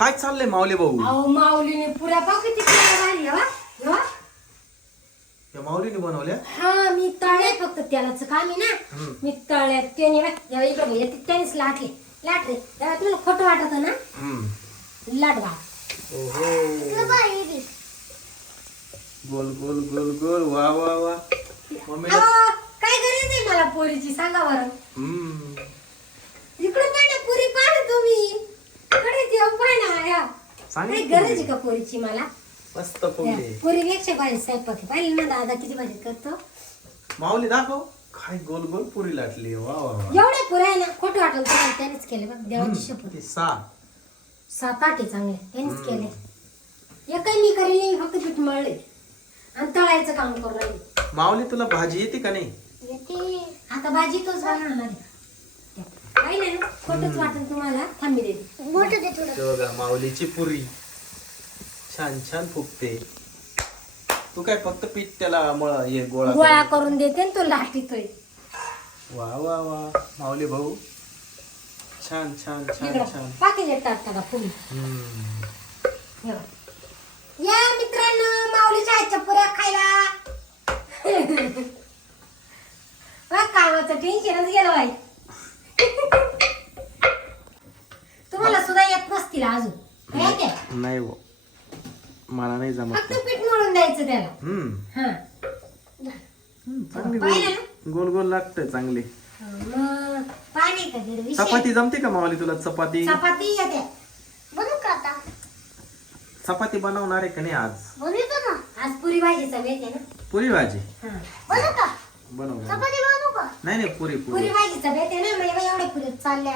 काय चाललंय माऊली भाऊ? अहो माऊलीने पुऱ्या पाकिटी भारी हवा या माऊलीने बनवल्या? हा मी तळ्यात फक्त तेलाचं काम आहे ना. मी तळ्यात त्याने त्यानेच लाटले तेव्हा तुला खोटं वाटत ना. लाटवा गोल गोल गोल गोल वा वा वा. मम्मीला काय गरज आहे मला पोरीची सांगा बरं. इकडे पाहिजे पुरी पाहिजे तुम्ही कडे देव पाहिजे काय गरज आहे का पोरीची मला. मस्त पोळी पुरीपेक्षा भारी स्वयंपाक पाहिजे ना दादा किती भारी करतो. माऊली दाखव काय गोल गोल पुरी लाटली. वा वा वा. एवढ्या पुऱ्या आहे ना खोटं वाटलं तुम्हाला त्यानेच केले बघ देवाची शपथ. 7-8 आहे चांगले त्यांनीच केले. एकही मी करेल फक्त पीठ मळले आणि तळायचं काम करू राहिले. माऊली तुला भाजी येते का नाही? आता भाजी तोच बनवणार काही नाही खोटंच वाटेल तुम्हाला. थांबी दे बघा माऊलीची पुरी छान छान फुगते. तू काय फक्त पीठ त्याला हे गोळा करून देते आणि तो लाटीतोय. वा वा वा माऊली भाऊ छान छान छान छान. पाकिट टाकता का पुरी. या मित्रांनो माऊलीच्या हातच्या पुऱ्या खायला. कामाचं टेन्शनच गेलं बाई. तुम्हाला सुद्धा येत नसतील अजून. नाही मला नाही जमत. फक्त पीठ मळून द्यायचं त्याला. गोल गोल लागतंय चांगली. पाणी का चपाती जमते का माऊली तुला? चपाती येते बनवू का आता. चपाती बनवणार आहे का नाही आज? बनवतो ना आज पुरी भाजीचा बेत आहे ना. पुरी भाजी बनवू का बनव. चपाती बनवू का? नाही पुरी पुरी भाजीचा बेत आहे ना. म्हणजे एवढे पुरी चालल्या.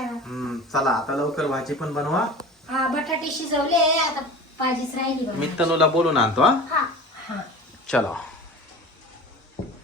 चला आता लवकर भाजी पण बनवा. हा बटाटे शिजवले आता भाजीच राहिली. मी तनूला बोलून आणतो. हा चला.